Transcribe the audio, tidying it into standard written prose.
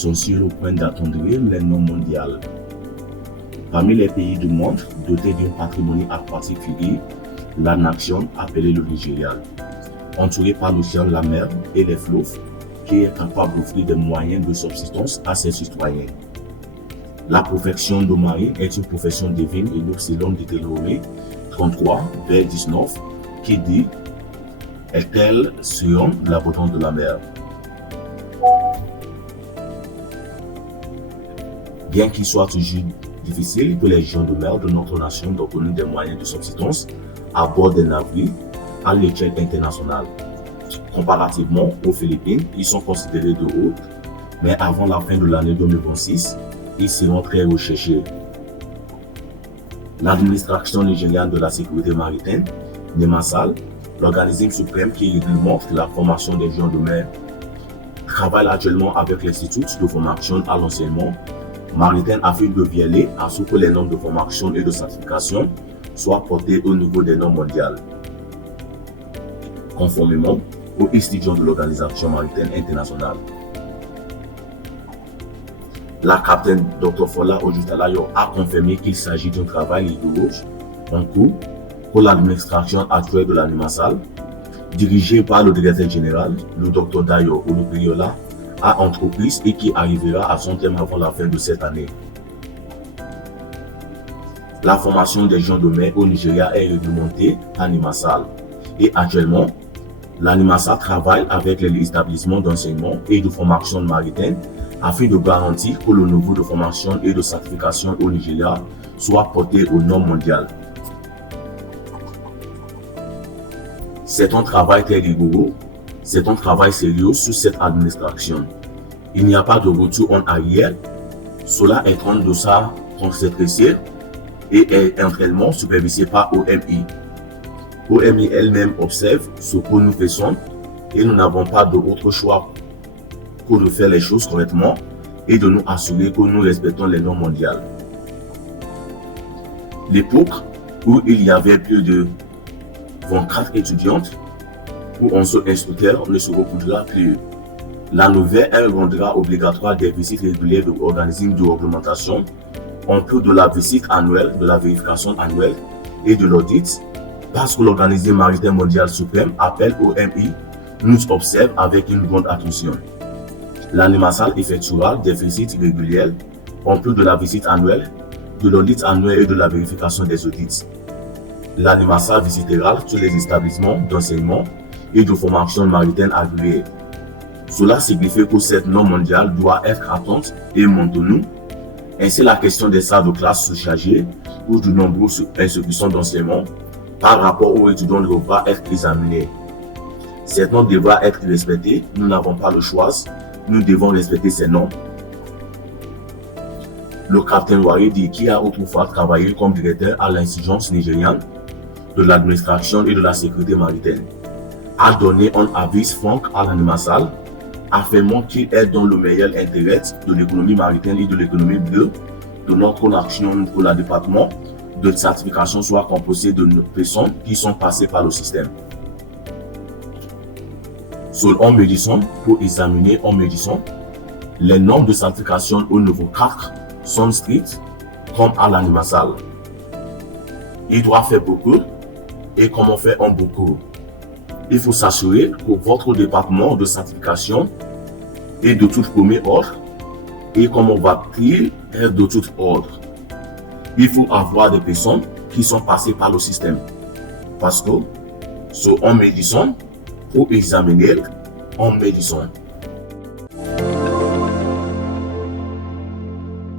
sont sur le point d'atteindre les normes mondiales. Parmi les pays du monde dotés d'un patrimoine aquatique figure la nation appelée le Nigeria, entourée par l'océan, la mer et les fleuves, qui est capable d'offrir des moyens de subsistance à ses citoyens. La profession de marine est une profession divine et nous selon Deutéronome 33, vers 19, qui dit « Est-elle selon l'abondance de la mer ?» Bien qu'il soit toujours difficile pour les gens de mer de notre nation d'obtenir des moyens de subsistance à bord des navires à l'échelle internationale. Comparativement aux Philippines, ils sont considérés de haut, mais avant la fin de l'année 2026, ils seront très recherchés. L'administration nigériane de la sécurité maritime, NEMASAL, l'organisme suprême qui réglemente la formation des gens de mer, travaille actuellement avec l'Institut de formation à l'enseignement maritime afin de veiller à ce que les normes de formation et de certification soient portées au niveau des normes mondiales. Conformément aux exigences de l'Organisation maritime internationale. La capitaine Dr. Fola Ojutalayo a confirmé qu'il s'agit d'un travail rigoureux en cours pour l'administration actuelle de la NEMASAL, dirigée par le directeur général, le Dr. Dayo Olupriola, à entreprise et qui arrivera à son terme avant la fin de cette année. La formation des gens de mer au Nigeria est réglementée à NEMASAL et actuellement, la NEMASAL travaille avec les établissements d'enseignement et de formation maritime afin de garantir que le niveau de formation et de certification au Nigeria soit porté aux normes mondiales. C'est un travail très rigoureux, c'est un travail sérieux sur cette administration. Il n'y a pas de retour en arrière, cela est en train de sa concentration et est entièrement supervisé par OMI. OMI elle-même observe ce que nous faisons et nous n'avons pas d'autre choix que de faire les choses correctement et de nous assurer que nous respectons les normes mondiales. L'époque où il y avait plus de 24 étudiantes ou un seul instructeur ne se reproduira plus. La nouvelle elle rendra obligatoire des visites régulières de l'organisme de réglementation en plus de la visite annuelle, de la vérification annuelle et de l'audit, parce que l'organisme maritime mondial suprême appelle OMI nous observe avec une grande attention. La NEMASAL effectuera des visites régulières en plus de la visite annuelle, de l'audit annuel et de la vérification des audits. La NEMASAL visitera tous les établissements d'enseignement et de formation maritime agréés. Cela signifie que cette norme mondiale doit être atteinte et maintenue. Ainsi, la question des salles de classe surchargées ou de nombreuses institutions d'enseignement par rapport aux étudiants devra être examinée. Cette norme devra être respectée. Nous n'avons pas le choix. Nous devons respecter ces normes. Le capitaine Waridi, qui a autrefois travaillé comme directeur à l'institution nigériane de l'administration et de la sécurité maritime, a donné un avis franc à la NEMASAL, affirmant qu'il est dans le meilleur intérêt de l'économie maritime et de l'économie bleue de notre nation pour le département de certification soit composé de personnes qui sont passées par le système. Sur un médecin, pour examiner un médecin, les normes de certification au niveau 4 sont strictes comme à la NEMASAL. Il doit faire beaucoup et comme on fait un beaucoup. Il faut s'assurer que votre département de certification est de tout premier ordre et comme on va prier est de tout ordre. Il faut avoir des personnes qui sont passées par le système. Parce que sur un médecin, pour examiner un médecin,